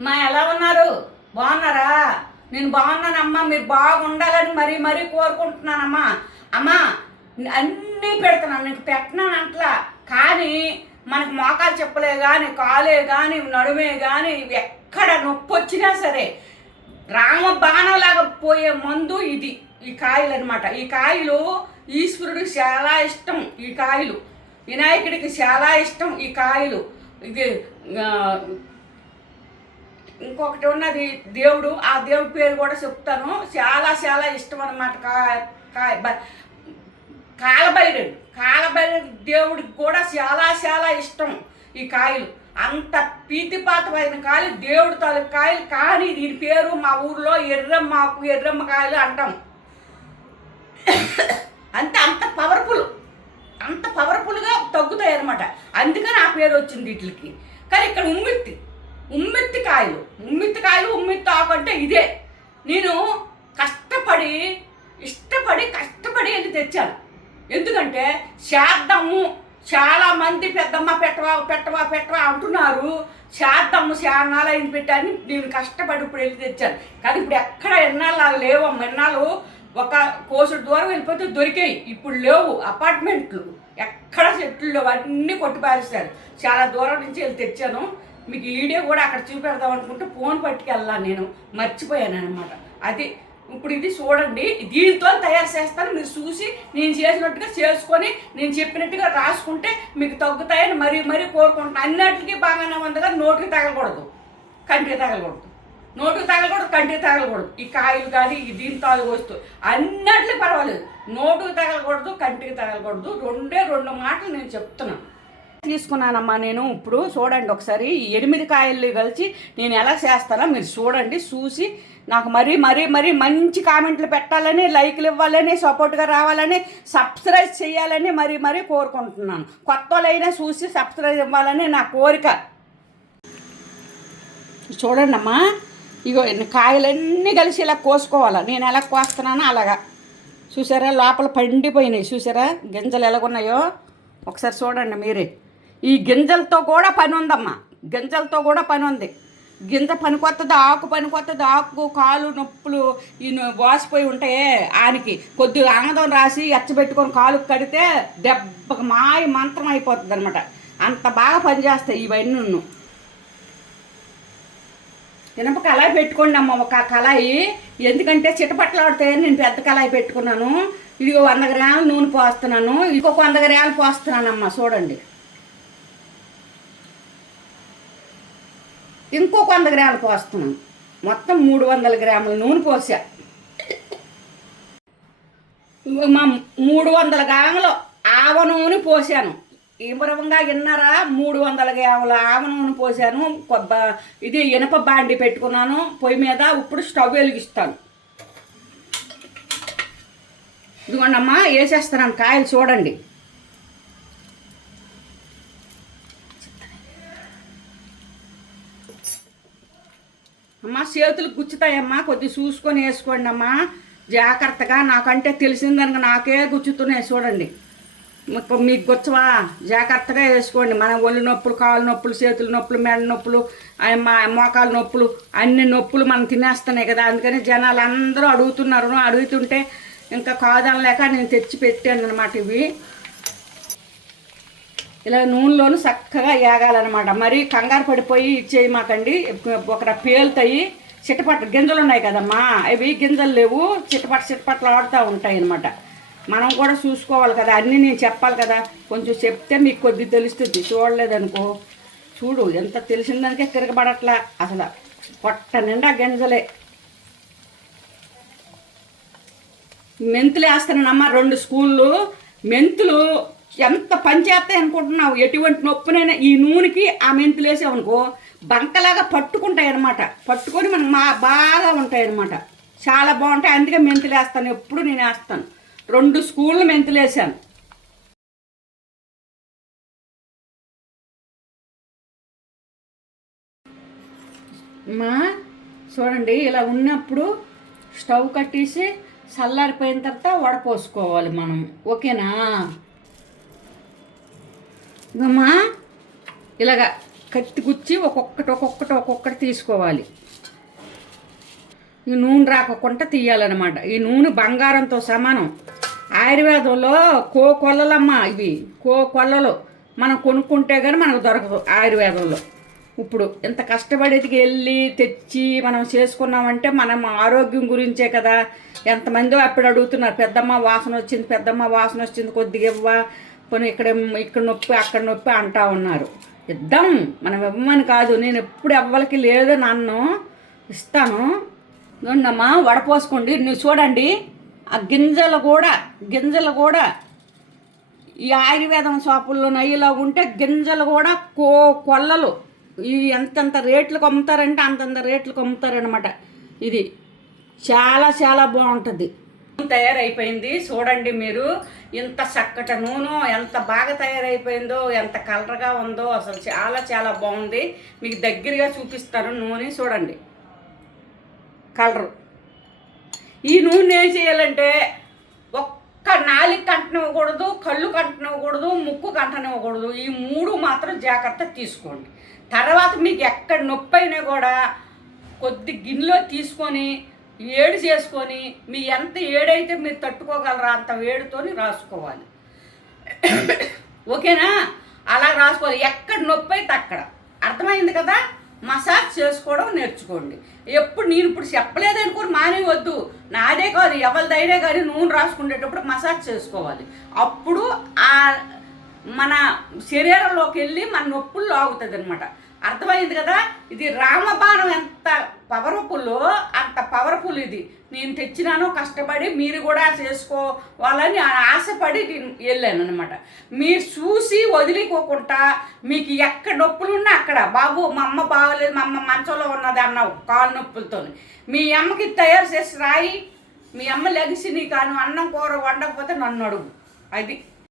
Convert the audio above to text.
మా ఎలా ఉన్నారు? బాగున్నారా? నేను బాగున్నానమ్మా మీరు బాగుండాలని మరీ మరీ కోరుకుంటున్నానమ్మా. అమ్మా అన్నీ పెడుతున్నాను నీకు పెట్టినాను అంట్లా. కానీ మనకు మోకాలు చెప్పలే కానీ కాలే కానీ నడుమే కానీ ఎక్కడ నొప్పి వచ్చినా సరే రామ బాణంలాగా పోయే మందు ఇది ఈ కాయలు అనమాట ఈ కాయలు ఈశ్వరుడికి చాలా ఇష్టం ఈ కాయలు. వినాయకుడికి చాలా ఇష్టం ఈ కాయలు. ఇది ఇంకొకటి ఉన్నది దేవుడు ఆ దేవుడి పేరు కూడా చెప్తాను. చాలా చాలా ఇష్టం అనమాట కా కాయ బ- కాలభైరుడు కాలభైరుడు దేవుడికి కూడా చాలా చాలా ఇష్టం ఈ కాయలు. అంత పీతిపాతమైన కాయలు దేవుడి తాలూ కాయలు కానీ దీని పేరు మా ఊర్లో ఎర్రమ్మకు ఎర్రమ్మ కాయలు అంటాం. అంత అంత పవర్ఫుల్. అంత పవర్ఫుల్గా తగ్గుతాయి అనమాట అందుకని ఆ పేరు వచ్చింది వీటికి. కానీ ఇక్కడ ఉమ్మిత్తి. ఉమ్మెత్తి కాయలు ఉమ్మెత్తి కాయలు ఉమ్మెత్తి ఆకు అంటే ఇదే. నేను కష్టపడి ఇష్టపడి కష్టపడి వెళ్ళి తెచ్చాను. ఎందుకంటే చేద్దాము చాలా మంది పెద్దమ్మ పెట్టవా పెట్టవా పెట్టవా అంటున్నారు. చేద్దాము శానాలు అయింది పెట్టాను. నేను కష్టపడి ఇప్పుడు వెళ్ళి తెచ్చాను. కానీ ఇప్పుడు ఎక్కడ ఎన్నాళ్ళు అవి లేవమ్మ. ఎన్నాళ్ళు ఒక కోసుడు దూరం వెళ్ళిపోతే దొరికాయి. ఇప్పుడు లేవు అపార్ట్మెంట్లు. ఎక్కడ చెట్లు లేవు. అన్నీ కొట్టిపారేస్తారు చాలా దూరం నుంచి వెళ్ళి తెచ్చాను. మీకు వీడియో కూడా అక్కడ చూపెడదాం అనుకుంటే ఫోన్ పట్టుకెళ్ళాను నేను. మర్చిపోయాను అనమాట. అది ఇప్పుడు ఇది చూడండి దీంతో తయారు చేస్తాను. మీరు చూసి నేను చేసినట్టుగా చేసుకొని నేను చెప్పినట్టుగా రాసుకుంటే మీకు తగ్గుతాయని మరీ మరీ కోరుకుంటున్నాను అన్నిటికీ బాగానే ఉంది కానీ నోటికి తగలకూడదు. కంటికి తగలకూడదు. నోటికి తగలకూడదు కంటికి తగలకూడదు. ఈ కాయలు కానీ ఈ దీంతో అది వస్తువు అన్నిటికీ పర్వాలేదు. నోటుకి తగలకూడదు కంటికి తగలకూడదు. రెండే రెండు మాటలు నేను చెప్తున్నాను తీసుకున్నానమ్మా నేను. ఇప్పుడు చూడండి ఒకసారి ఎనిమిది కాయలు కలిసి నేను ఎలా చేస్తానో మీరు చూడండి చూసి నాకు మరీ మరీ మరీ మంచి కామెంట్లు పెట్టాలని లైక్లు ఇవ్వాలని సపోర్ట్గా రావాలని సబ్స్క్రైబ్ చేయాలని మరీ మరీ కోరుకుంటున్నాను. కొత్త వాళ్ళైనా చూసి సబ్స్క్రైబ్ ఇవ్వాలని నా కోరిక. చూడండి అమ్మా ఇగో కాయలన్నీ కలిసి ఇలా కోసుకోవాలా. నేను ఎలా కోస్తున్నానో అలాగా. చూసారా లోపల పండిపోయినాయి. చూసారా గింజలు ఎలాగున్నాయో. ఒకసారి చూడండి మీరే. ఈ గింజలతో కూడా పని ఉందమ్మా. గింజలతో కూడా పని ఉంది. గింజ పని కొత్తది ఆకు పని కొత్తది ఆకు కాలు నొప్పులు ఈ వాసిపోయి ఉంటాయే ఆయనకి కొద్దిగా ఆనందం రాసి ఎచ్చబెట్టుకొని కాలు కడితే దెబ్బకి మాయ మంత్రం అయిపోతుంది అనమాట అంత బాగా పనిచేస్తాయి ఇవన్నీ ఇనప కళాయి పెట్టుకోండి అమ్మ ఒక కళాయి. ఎందుకంటే చిటపట్లాడితే నేను పెద్ద కళాయి పెట్టుకున్నాను. ఇది వంద గ్రాముల నూనె పోస్తున్నాను. ఇంకొక వంద గ్రాములు పోస్తున్నానమ్మా చూడండి. ఇంకొక వంద గ్రాములు పోస్తున్నాను మొత్తం మూడు వందల గ్రాముల నూనె పోసా. మా మూడు వందల గ్రాములు ఆవ నూనె పోసాను. ఈమరంగా విన్నారా? మూడు వందల గ్రాముల ఆవ నూనె పోసాను. కొబ్బ ఇది ఇనప బాండి పెట్టుకున్నాను. పొయ్యి మీద ఇప్పుడు స్టవ్ వెలిగిస్తాను. ఇదిగోండమ్మా వేసేస్తున్నాను. కాయలు చూడండి అమ్మా చేతులు గుచ్చుతాయమ్మా. కొద్దిగా చూసుకొని వేసుకోండి అమ్మా జాగ్రత్తగా నాకంటే తెలిసిన కనుక నాకే గుచ్చుతున్నాయి చూడండి. మీకు గుచ్చవా? జాగ్రత్తగా వేసుకోండి. మన ఒళ్ళు నొప్పులు కాళ్ళు నొప్పులు చేతుల నొప్పులు మెడ నొప్పులు ఆ మోకాలు నొప్పులు అన్ని నొప్పులు మనం తినేస్తున్నాయి కదా. అందుకని జనాలు అందరూ అడుగుతున్నారు. అడుగుతుంటే ఇంకా కాదనలేక నేను తెచ్చి పెట్టాను అనమాట ఇవి. ఇలా నూనెలోను చక్కగా ఏగాలన్నమాట. మరి కంగారు పడిపోయి ఇచ్చేయమాకండి. ఒక పేలుతాయి. చిట్టపట్ట గింజలు ఉన్నాయి కదమ్మా. అవి గింజలు లేవు. చిట్టపట్ట చిట్టపట్లు ఆడుతూ ఉంటాయి అన్నమాట. మనం కూడా చూసుకోవాలి కదా. అన్నీ నేను చెప్పాలి కదా. కొంచెం చెప్తే మీకు కొద్ది తెలుస్తుంది. చూడలేదనుకో. చూడు ఎంత తెలిసిందనికే తిరగబడట్లా. అసలు పొట్ట నిండా గింజలే. మెంతులు వేస్తానమ్మా రెండు స్కూళ్ళు మెంతులు ఎంత పని చేస్తాయి అనుకుంటున్నావు? ఎటువంటి నొప్పునైనా ఈ నూనెకి ఆ మెంతులు వేసామనుకో బంకలాగా పట్టుకుంటాయి అనమాట పట్టుకొని మనకు మా బాగా ఉంటాయి అనమాట చాలా బాగుంటాయి. అందుకే మెంతులు వేస్తాను. ఎప్పుడు నేను వేస్తాను. రెండు స్కూళ్ళు మెంతులు వేసాను. మా చూడండి ఇలా ఉన్నప్పుడు స్టవ్ కట్టేసి చల్లారిపోయిన తర్వాత వడపోసుకోవాలి మనం. ఓకేనా? ఇదమ్మా ఇలాగా కత్తి గుచ్చి ఒక్కొక్కటి ఒక్కొక్కటి ఒక్కొక్కటి తీసుకోవాలి. ఈ నూనె రాకుండా తీయాలన్నమాట. ఈ నూనె బంగారంతో సమానం. ఆయుర్వేదంలో కో కొల్లలమ్మ ఇవి. కో కొల్లలు మనం కొనుక్కుంటే కానీ మనకు దొరకదు ఆయుర్వేదంలో. ఇప్పుడు ఇంత కష్టపడేదికి వెళ్ళి తెచ్చి మనం చేసుకున్నామంటే మనం ఆరోగ్యం గురించే కదా. ఎంతమందో అప్పుడు అడుగుతున్నారు పెద్దమ్మ వాసన వచ్చింది పెద్దమ్మ వాసన వచ్చింది కొద్దిగా ఇవ్వ. పోనీ ఇక్కడ ఇక్కడ నొప్పి అక్కడ నొప్పి అంటా ఉన్నారు. ఇద్దాం మనం ఇవ్వమని కాదు. నేను ఎప్పుడు ఎవ్వరికి లేదు నన్ను. ఇస్తాను. చూడమ్మా వడపోసుకోండి. నువ్వు చూడండి. ఆ గింజలు కూడా గింజలు కూడా. ఈ ఆయుర్వేదం షాపుల్లో నయ్యిలా ఉంటే గింజలు కూడా కో కొల్లలు. ఇవి ఎంతెంత రేట్లకు అమ్ముతారంటే అంతంత రేట్లకు అమ్ముతారనమాట ఇది చాలా చాలా బాగుంటుంది. తయారైపోయింది. చూడండి మీరు ఇంత చక్కటి నూనె ఎంత బాగా తయారైపోయిందో ఎంత కలర్గా ఉందో అసలు చాలా చాలా బాగుంది. మీకు దగ్గరగా చూపిస్తాను నూనె చూడండి. కలరు. ఈ నూనె ఏం చేయాలంటే ఒక్క నాలుగు కంటనివ్వకూడదు కళ్ళు కంటనివ్వకూడదు ముక్కు కంటనివ్వకూడదు. ఈ మూడు మాత్రం జాగ్రత్త తీసుకోండి. తర్వాత మీకు ఎక్కడ నొప్పి అయినా కూడా కొద్ది గిన్నెలో తీసుకొని ఏడు చేసుకొని మీ ఎంత ఏడైతే మీరు తట్టుకోగలరా అంత వేడితోని రాసుకోవాలి. ఓకేనా? అలా రాసుకోవాలి. ఎక్కడ నొప్పి అయితే అక్కడ. అర్థమైంది కదా? మసాజ్ చేసుకోవడం నేర్చుకోండి. ఎప్పుడు నేను ఇప్పుడు చెప్పలేదనుకోని మానేవద్దు నాదే కాదు ఎవరిదైనా కానీ నూనె రాసుకునేటప్పుడు మసాజ్ చేసుకోవాలి. అప్పుడు ఆ మన శరీరంలోకి వెళ్ళి మన నొప్పులు లాగుతుంది అనమాట అర్థమైంది కదా? ఇది రామబాణం ఎంత పవర్ఫుల్ అంత పవర్ఫుల్ ఇది. నేను తెచ్చినాను కష్టపడి మీరు కూడా చేసుకోవాలని ఆశపడి నేను వెళ్ళాను అనమాట మీరు చూసి వదిలిపోకుండా మీకు ఎక్కడ నొప్పులు ఉన్నా అక్కడ. బాబు మా అమ్మ బాగలేదు మా అమ్మ మంచంలో ఉన్నది అన్నావు కాలు నొప్పులతో మీ అమ్మకి తయారు చేసి రాయి మీ అమ్మ లెగిసి నీకు అన్నం కూర వండకపోతే నన్ను అడుగు. అది